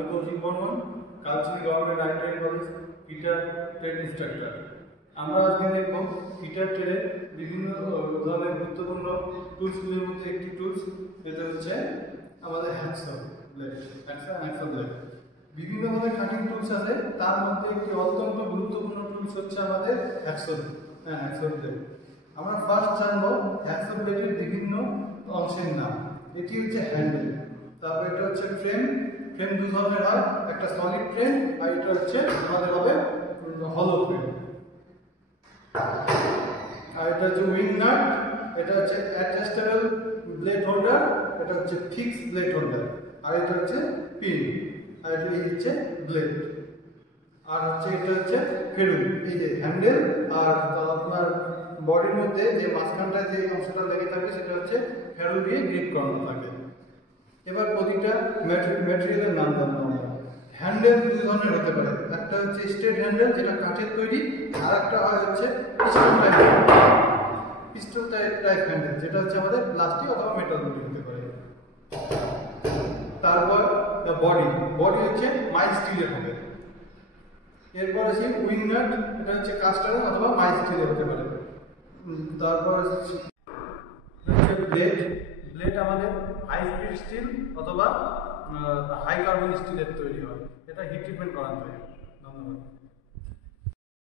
আমি Koushik Barman, Kalchini government ITI college fitter trade instructor. আমরা আজকে দেখব ফিটার ট্রেডে বিভিন্ন ধরনের গুরুত্বপূর্ণ টুলসগুলির মধ্যে একটি টুলস, যেটা হচ্ছে আমাদের হ্যাকসো ব্লেড। হ্যাকসো ব্লেড বিভিন্ন ধরনের কাটিং টুলস আছে, তার মধ্যে একটি অত্যন্ত গুরুত্বপূর্ণ টুলস হচ্ছে আমাদের হ্যাকসো ব্লেড। আমরা ফার্স্ট জানবো হ্যাকসো ব্লেডের বিভিন্ন অংশের নাম। এটি হচ্ছে হ্যান্ডেল, তারপর এটা হচ্ছে ফ্রেম দু ধরনের হয়, একটা সলিড ফ্রেম আর এটা হচ্ছে আমাদের হবে হলো ফ্রেম। আর এটা হচ্ছে উইং নাট, এটা হচ্ছে অ্যাডজাস্টেবল ব্লেড হোল্ডার, এটা হচ্ছে ফিক্সড ব্লেড হোল্ডার, আর এটা হচ্ছে পিন, আর এটা হচ্ছে ব্লেড। আর হচ্ছে এটা হচ্ছে ফেরুল, এই যে হ্যান্ডেল আর আপনার বডির মধ্যে যে মাঝখানটায় যে অংশটা লেগে থাকে সেটা হচ্ছে ফেরুল দিয়ে গ্রিপ করানো থাকে। এবার প্রতিটা ম্যাটেরিয়ালের নাম জানবো আমরা। হ্যান্ডেল দুই ধরনের হতে পারে, একটা হচ্ছে স্ট্রেট হ্যান্ডেল যেটা কাঠের তৈরি, আর একটা হয় হচ্ছে পিস্টল টাইপ হ্যান্ডেল যেটা হচ্ছে আমাদের প্লাস্টিক অথবা মেটাল তৈরি হতে পারে। তারপর বডি হচ্ছে মাইল্ড স্টিলের হবে। এরপর আছে উইং নাট, এটা হচ্ছে কাস্ট আয়রন অথবা মাইল্ড স্টিলের হতে পারে। তারপর হচ্ছে ব্লেড আমাদের হাই স্পিড স্টিল অথবা হাই কার্বন স্টিলের তৈরি হয়, এটা হিট ট্রিটমেন্ট করানো হয়। ধন্যবাদ।